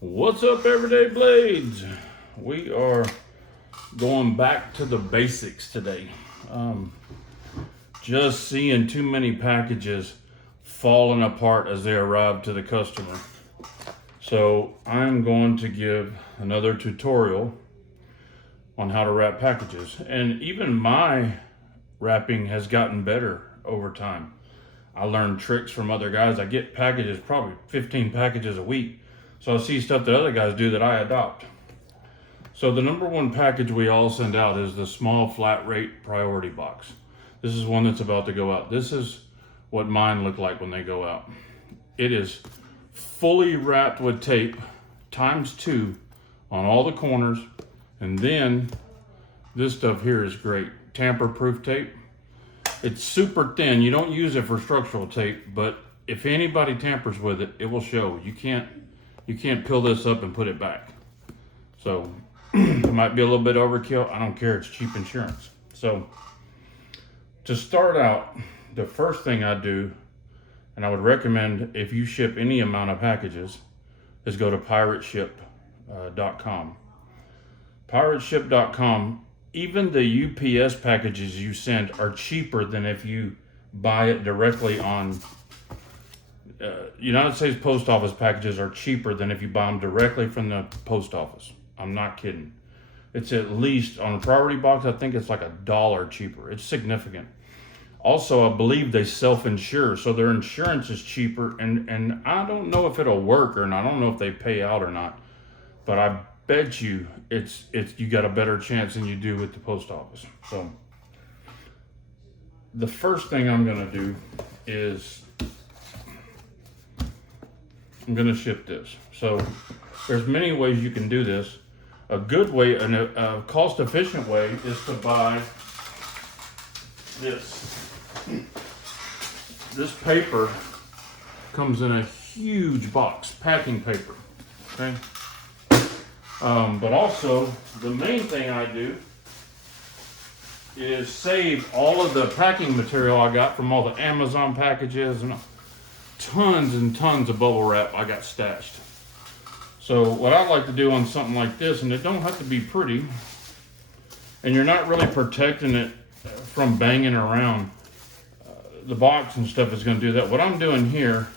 What's up, Everyday Blades? We are going back to the basics today. Just seeing too many packages falling apart as they arrive to the customer. So I'm going to give another tutorial on how to wrap packages. And even my wrapping has gotten better over time. I learned tricks from other guys. I get packages, probably 15 packages a week. So I see stuff that other guys do that I adopt. So the number one package we all send out is the small flat rate priority box. This is one that's about to go out. This is what mine look like when they go out. It is fully wrapped with tape ×2 on all the corners. And then this stuff here is great. Tamper-proof tape. It's super thin. You don't use it for structural tape, but if anybody tampers with it, it will show. You can't peel this up and put it back. So it might be a little bit overkill. I don't care. It's cheap insurance. So to start out, the first thing I do, and I would recommend if you ship any amount of packages, is go to pirateship.com. Pirateship.com, even the UPS packages you send are cheaper than if you buy it directly on United States Post Office packages are cheaper than if you buy them directly from the post office. I'm not kidding. It's at least, on a priority box, I think it's like $1 cheaper. It's significant. Also, I believe they self-insure, so their insurance is cheaper, and I don't know if it'll work or not. I don't know if they pay out or not, but I bet you you got a better chance than you do with the post office. So the first thing I'm gonna do is I'm gonna ship this. So there's many ways you can do this. A good way, and a cost-efficient way, is to buy this. This paper comes in a huge box, packing paper, okay? But also, the main thing I do is save all of the packing material I got from all the Amazon packages and tons and tons of bubble wrap I got stashed. So what I like to do on something like this, and it don't have to be pretty, and you're not really protecting it from banging around, the box and stuff is going to do that. What I'm doing here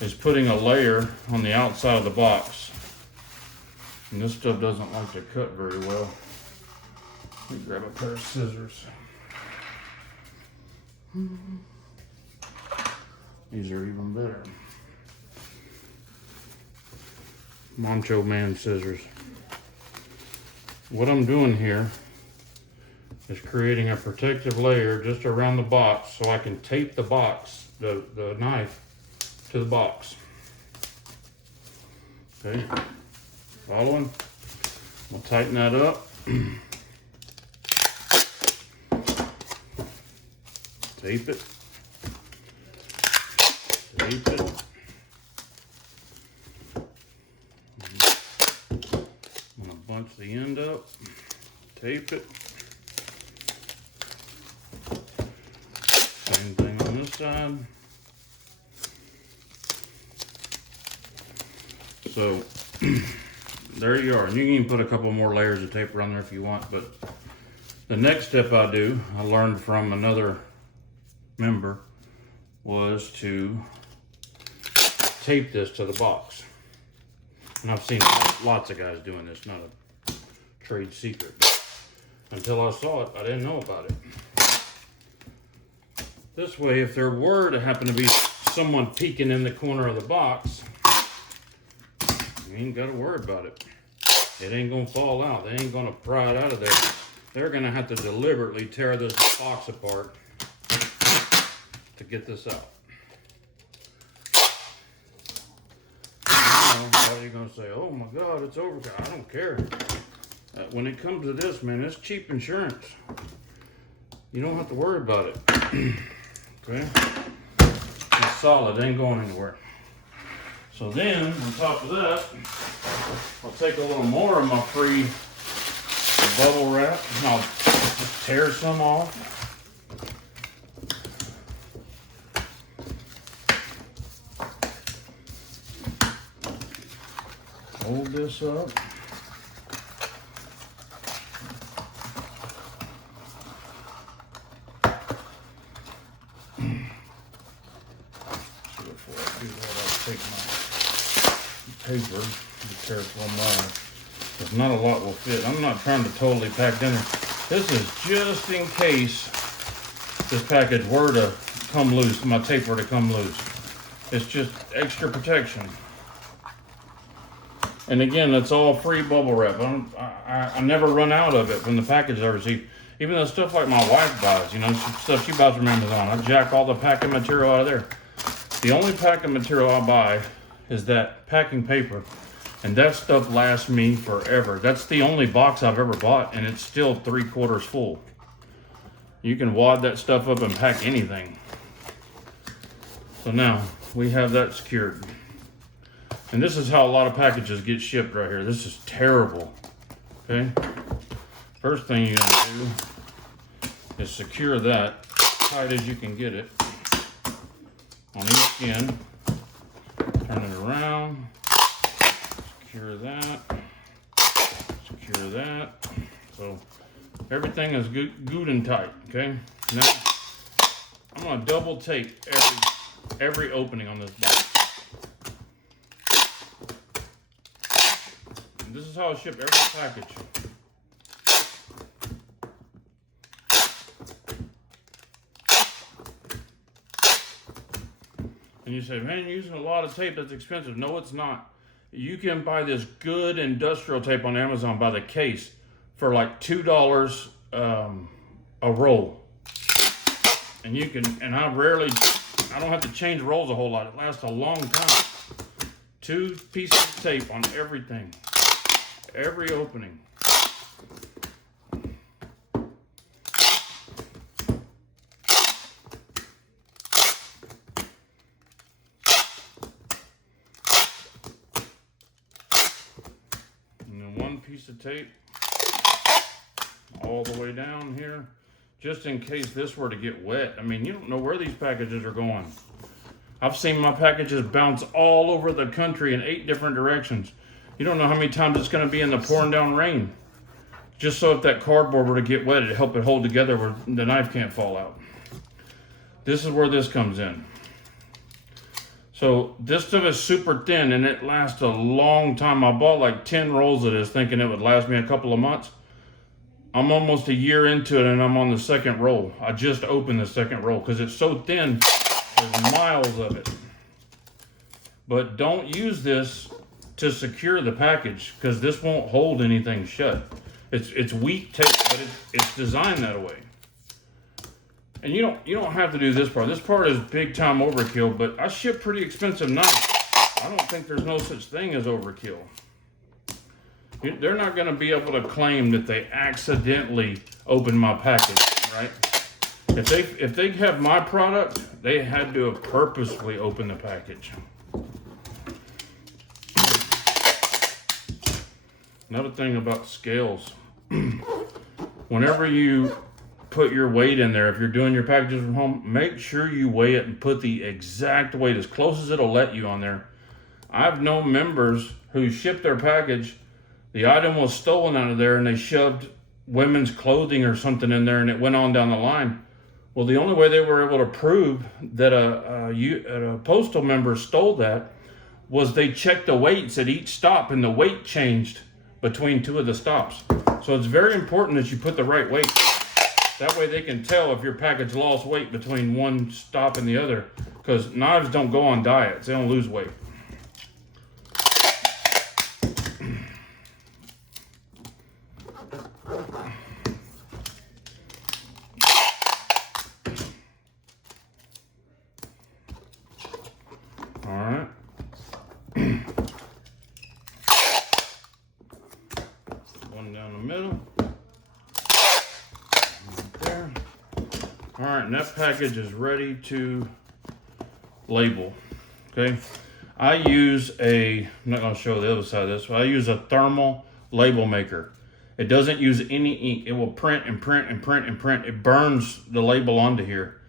is putting a layer on the outside of the box. And this stuff doesn't like to cut very well. Let me grab a pair of scissors. These are even better. Macho Man scissors. What I'm doing here is creating a protective layer just around the box so I can tape the box, the knife, to the box. Okay, following? I'll tighten that up. Tape it. Tape it. I'm gonna bunch the end up. Tape it. Same thing on this side. So there you are. And you can even put a couple more layers of tape around there if you want. But the next step I learned from another member, was to tape this to the box. And I've seen lots of guys doing this, not a trade secret. Until I saw it, I didn't know about it. This way, if there were to happen to be someone peeking in the corner of the box, you ain't got to worry about it. It ain't going to fall out. They ain't going to pry it out of there. They're going to have to deliberately tear this box apart to get this out. Now you're going to say, oh my God, it's overkill. I don't care. When it comes to this, man, it's cheap insurance. You don't have to worry about it. Okay? It's solid, it ain't going anywhere. So then, on top of that, I'll take a little more of my free bubble wrap and I'll just tear some off. hold this up. Before I do that, I'll take my paper. Be careful on mine. Because not a lot will fit. I'm not trying to totally pack in there. This is just in case this package were to come loose, my tape were to come loose. It's just extra protection. And again, that's all free bubble wrap. I never run out of it from the packages I receive. Even the stuff like my wife buys, you know, stuff she buys from Amazon. I jack all the packing material out of there. The only packing material I buy is that packing paper. And that stuff lasts me forever. That's the only box I've ever bought, and it's still 3/4 full. You can wad that stuff up and pack anything. So now we have that secured. And this is how a lot of packages get shipped right here. This is terrible. Okay? First thing you're gonna do is secure that tight as you can get it on each end. Turn it around. Secure that. Secure that. So everything is good and tight. Okay? Now I'm gonna double tape every opening on this box. And this is how I ship every package. And you say, man, you're using a lot of tape, that's expensive. No, it's not. You can buy this good industrial tape on Amazon by the case for like $2 a roll. And you can, and I don't have to change rolls a whole lot. It lasts a long time. 2 pieces of tape on everything. Every opening. And then 1 piece of tape all the way down here, just in case this were to get wet. I mean, you don't know where these packages are going. I've seen my packages bounce all over the country in 8 different directions. You don't know how many times it's going to be in the pouring down rain. Just so if that cardboard were to get wet, it'd help it hold together where the knife can't fall out. This is where this comes in. So this stuff is super thin and it lasts a long time. I bought like 10 rolls of this thinking it would last me a couple of months. I'm almost a year into it and I'm on the 2nd roll. I just opened the 2nd roll because it's so thin, there's miles of it. But don't use this to secure the package because this won't hold anything shut. It's weak tape, but it's designed that way. And you don't have to do this part. This part is big time overkill, but I ship pretty expensive knives. I don't think there's no such thing as overkill. They're not going to be able to claim that they accidentally opened my package, right? If they have my product, they had to have purposefully opened the package. Another thing about scales, whenever you put your weight in there, if you're doing your packages from home, make sure you weigh it and put the exact weight as close as it'll let you on there. I've known members who shipped their package, the item was stolen out of there and they shoved women's clothing or something in there and it went on down the line. Well, the only way they were able to prove that a postal member stole that was they checked the weights at each stop and the weight changed between 2 of the stops. So it's very important that you put the right weight. That way they can tell if your package lost weight between one stop and the other, because knives don't go on diets, they don't lose weight. All right. One down the middle. Right there. All right, and that package is ready to label. Okay. I use I'm not going to show the other side of this, but I use a thermal label maker. It doesn't use any ink. It will print and print and print and print. It burns the label onto here.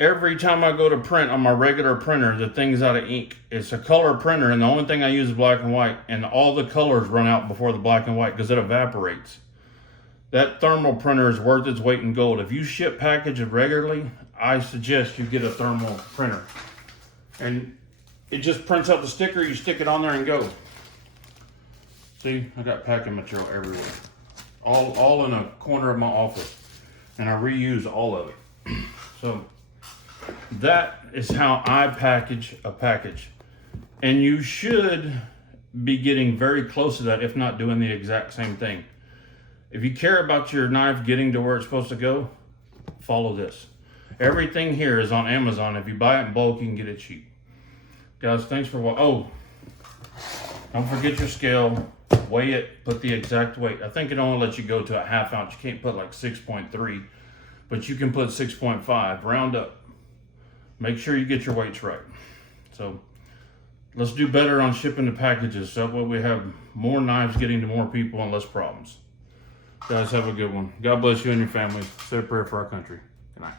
every time I go to print on my regular printer, the thing's out of ink. It's a color printer, and the only thing I use is black and white, and all the colors run out before the black and white because it evaporates. That thermal printer is worth its weight in gold. If you ship packages regularly, I suggest you get a thermal printer. And it just prints out the sticker, you stick it on there and go. See, I got packing material everywhere. All in a corner of my office. And I reuse all of it. So that is how I package a package. And you should be getting very close to that, if not doing the exact same thing. If you care about your knife getting to where it's supposed to go, follow this. Everything here is on Amazon. If you buy it in bulk, you can get it cheap. Guys, thanks for watching. Oh, don't forget your scale. Weigh it, put the exact weight. I think it only lets you go to a ½ ounce. You can't put like 6.3, but you can put 6.5. Round up. Make sure you get your weights right. So let's do better on shipping the packages. So that way we have more knives getting to more people and less problems. Guys, have a good one. God bless you and your families. Say a prayer for our country. Good night.